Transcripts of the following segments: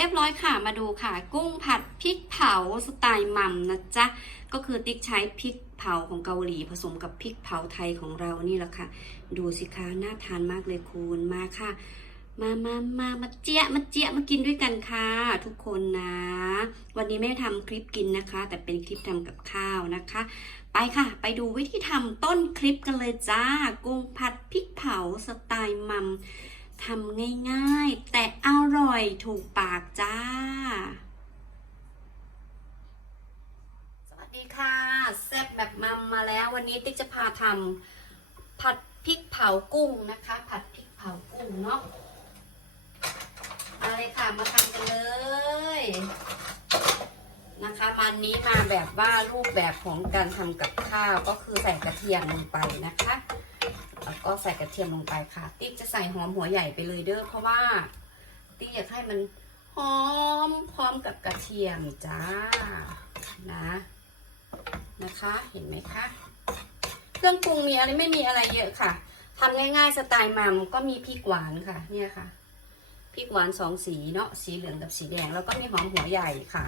เรียบร้อยค่ะมาดูค่ะ กุ้งผัดพริกเผาสไตล์มัมนะจ๊ะก็คือติ๊กใช้พริกเผาของเกาหลีผสมกับพริกเผาไทยของเรานี่แหละค่ะ ดูสิคะน่าทานมากเลยคุณมาค่ะ มามามามาเจี๊ยะมาเจี๊ยะมากินด้วยกันค่ะ ทุกคนนะ วันนี้ไม่ได้ทำคลิปกินนะคะ แต่เป็นคลิปทำกับข้าวนะคะ ไปค่ะ ไปดูวิธีทำต้นคลิปกันเลยจ้า กุ้งผัดพริกเผาสไตล์มัม ทำง่ายๆ แต่อร่อยถูกปากจ้า สวัสดีค่ะ แซ่บแบบมัมมาแล้ววันนี้ติ๊กจะพาทำผัดพริกเผากุ้งนะคะ ผัดพริกเผากุ้งเนาะมาเลยค่ะมาทำกันเลยนะคะมันนี้มาแบบว่ารูปแบบของการทำกับข้าวก็คือใส่กระเทียมลงไปนะคะ ก็ใส่กระเทียมลงไปค่ะ ติ๊กจะใส่หอมหัวใหญ่ไปเลยเด้อเพราะว่า ติ๊กอยากให้มันหอมพร้อมกับกระเทียมจ้านะนะคะเห็นไหมคะเครื่องปรุงมีอะไรไม่มีอะไรเยอะค่ะทำง่ายๆสไตล์มัมก็มีพริกหวานค่ะ เนี่ยค่ะพริกหวานสองสีเนาะสีเหลืองกับสีแดง แล้วก็มีหอมหัวใหญ่ค่ะ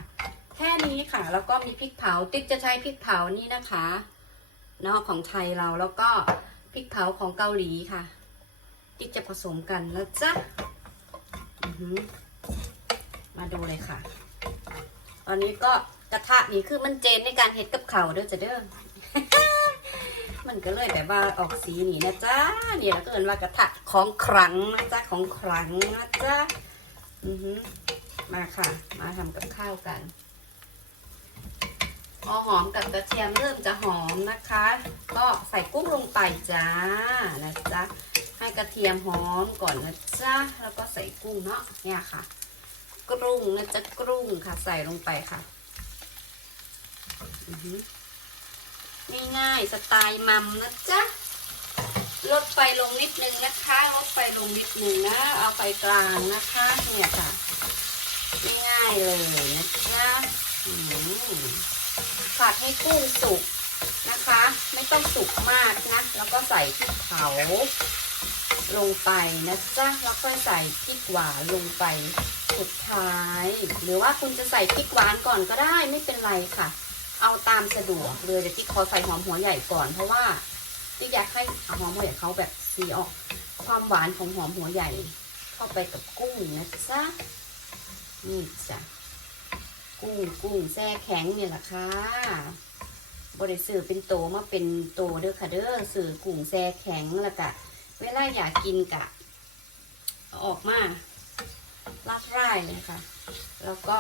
แค่นี้ค่ะ แล้วก็มีพริกเผาติ๊กจะใช้พริกเผานี่นะคะเนาะของไทยเราแล้วก็ พริกเผาของเกาหลีค่ะติ๊กจะผสมกันแล้วจ้ะมาดูเลยค่ะ ตอนนี้ก็กระทะนี่คือมันเจนในการเฮ็ดกับเขาวเด้อจ้ะเด้อมันก็เลยแบบว่าออกสีนี่นะจ๊ะเนี่ยก็เอินว่ากระทะของขลังนะจ๊ะของขลังนะจ๊ะอือมาค่ะ มาทำกับข้าวกัน พอหอมกับกระเทียมเริ่มจะหอมนะคะ ก็ใส่กุ้งลงไปจ้านะจ๊ะให้กระเทียมหอมก่อนนะจ๊ะแล้วก็ใส่กุ้งเนาะเนี่ยค่ะ กรุ้งนะจ๊ะกรุ้งค่ะ ใส่ลงไปค่ะอือหือง่ายๆสไตล์มัมนะจ๊ะลดไฟลงนิดนึงนะคะลดไฟลงนิดนึงนะ เอาไฟกลางนะคะเนี่ยค่ะง่ายๆเลยนะจ๊ะอืม ผัดให้กุ้งสุกนะคะ ไม่ต้องสุกมากนะ แล้วก็ใส่พริกเผาลงไปนะจ๊ะแล้วก็ใส่พริกหวานลงไปสุดท้าย หรือว่าคุณจะใส่พริกหวานก่อนก็ได้ไม่เป็นไรค่ะ เอาตามสะดวกเลยเดี๋ยวติ๊กขอใส่หอมหัวใหญ่ก่อนเพราะว่าติ๊กอยากให้หอมหัวใหญ่เขาแบบสีออกความหวานของหอมหัวใหญ่ เข้าไปกับกุ้งนะจ๊ะนี่จ้ะ กุ้งกุ้งแซ่แข็งเนี่ยแหละค่ะบริสื่อเป็นโตมาเป็นโตเด้อค่ะเด้อสื่อกุ้งแซ่แข็งแล้วกะ เวลาอยากกินกะ ออกมาลาดร่เลยค่ะ แล้วก็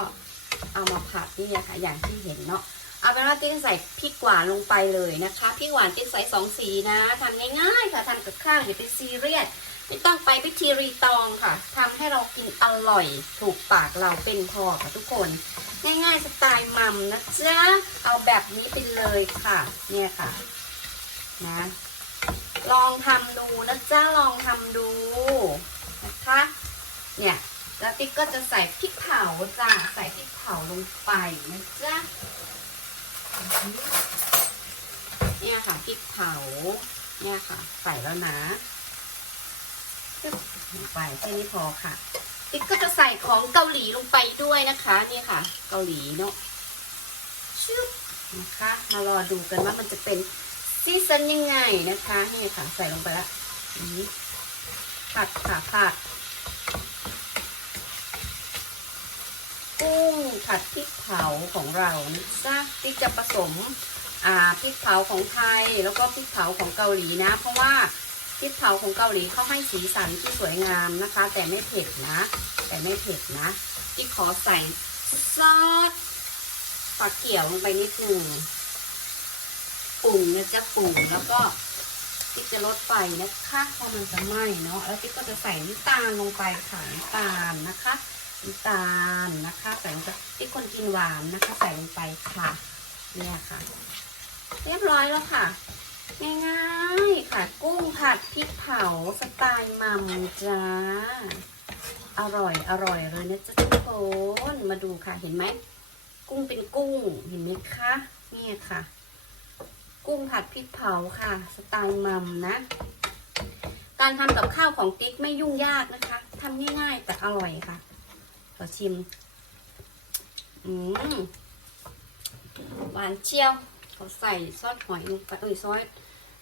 เอามาผัดนี่ค่ะอย่างที่เห็นเนาะ เอาเป็นว่าติ๊กใส่พริกหวานลงไปเลยนะคะพริกหวานติ๊กใส่สองสีนะทำง่ายๆค่ะทำกับข้าวอย่าไปซีเรียสไม่ต้องไปพิธีรีตองค่ะทำให้เรากินอร่อย ถูกปากเราเป็นพอค่ะทุกคน ง่ายๆสไตล์มัมนะจ๊ะเอาแบบนี้ไปเลยค่ะ เนี่ยค่ะนะลองทำดูนะจ๊ะลองทำดูนะคะเนี่ยแล้วติ๊กก็จะใส่พริกเผาจ้ะใส่พริกเผาลงไปนะจ๊ะ เนี่ยค่ะพริกเผา เนี่ยค่ะ ใส่แล้วนะไปแค่นี้พอค่ะติ๊กก็จะใส่ของเกาหลีลงไปด้วยนะคะ นี่ค่ะ เกาหลีเนาะชึบนะคะมารอดูกันว่ามันจะเป็นซีซันยังไงนะคะ นี่ค่ะ ใส่ลงไปละผัดค่ะผัด กุ้งผัดพริกเผาของเรานะจ๊ะติ๊กจะผสมอ่าพริกเผาของไทยแล้วก็พริกเผาของเกาหลีนะ เพราะว่าพริกเผาของเกาหลีเขาให้สีสันที่สวยงามนะคะ แต่ไม่เผ็ดนะ แต่ไม่เผ็ดนะที่ขอใส่ซอสปลาเกี่ยวลงไปนิดหนึ่งปุ่งนะจ๊ะปุ่งแล้วก็ติ๊กจะลดไฟนะคะเพราะมันจะไหม้เนาะแล้วติ๊กก็จะใส่น้ำตาลลงไปค่ะน้ำตาลนะคะน้ำตาลนะคะ นกินหวานนะคะ ใส่ลงไปค่ะเนี่ยค่ะ เรียบร้อยแล้วค่ะ ง่ายๆค่ะ กุ้งผัดพริกเผาสไตล์มัมจ้า อร่อยอร่อยเลยนะจ๊ะทุกคนมาดูค่ะเห็นไหมกุ้งเป็นกุ้งเห็นไหมคะนี่ค่ะ กุ้งผัดพริกเผาค่ะ สไตล์มัมนะการทำกับข้าวของติ๊กไม่ยุ่งยากนะคะทำง่ายๆแต่อร่อยค่ะ ขอชิม อืมหวานเจียวเขาใส่ซอสหอยลงไปเอ้ยซอส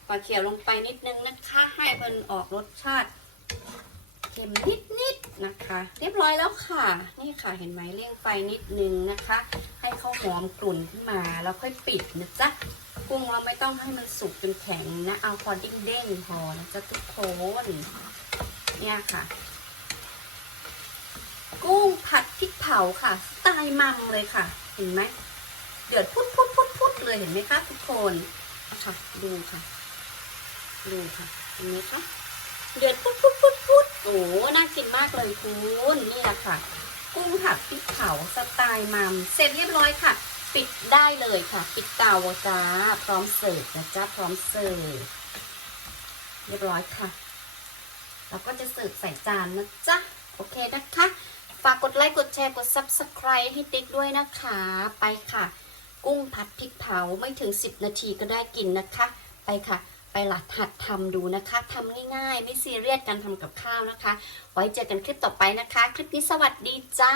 ปลาเขียวลงไปนิดนึงนะคะ ให้มันออกรสชาติเค็มนิดๆนะคะ เรียบร้อยแล้วค่ะ นี่ค่ะเห็นไหมเลี่ยงไฟนิดนึงนะคะ ให้เขาหอมกลุ่นขึ้นมาแล้วค่อยปิดนะจ๊ะกุ้งเราไม่ต้องให้มันสุกจนแข็งนะ เอาพอเด้งๆพอนะจ๊ะทุกคนเนี่ยค่ะ กุ้งผัดพริกเผาค่ะสไตล์มัมเลยค่ะ เห็นไหมเดือดพุดพุดพุดพุดเลยเห็นไหมคะทุกคนค่ะดูค่ะ ดูค่ะเห็นไหมคะเดือดพุดพุดพุดพุดโอ้น่ากินมากเลยคุณนี่แหละค่ะ กุ้งผัดพริกเผาสไตล์มัมเสร็จเรียบร้อยค่ะ ปิดได้เลยค่ะ ปิดเตาจ้าพร้อมเสิร์ฟนะจ๊ะพร้อมเสิร์ฟเรียบร้อยค่ะเราก็จะเสิร์ฟใส่จานนะจ๊ะ โอเคนะคะ ฝากกดไลค์กดแชร์กด subscribe ให้ติ๊กด้วยนะคะ ไปค่ะ กุ้งผัดพริกเผาไม่ถึง 10 นาทีก็ได้กินนะคะ ไปค่ะ ไปหลัดหัดทำดูนะคะทำง่ายๆ ไม่ซีเรียสการทำกับข้าวนะคะ ไว้เจอกันคลิปต่อไปนะคะ คลิปนี้สวัสดีจ้า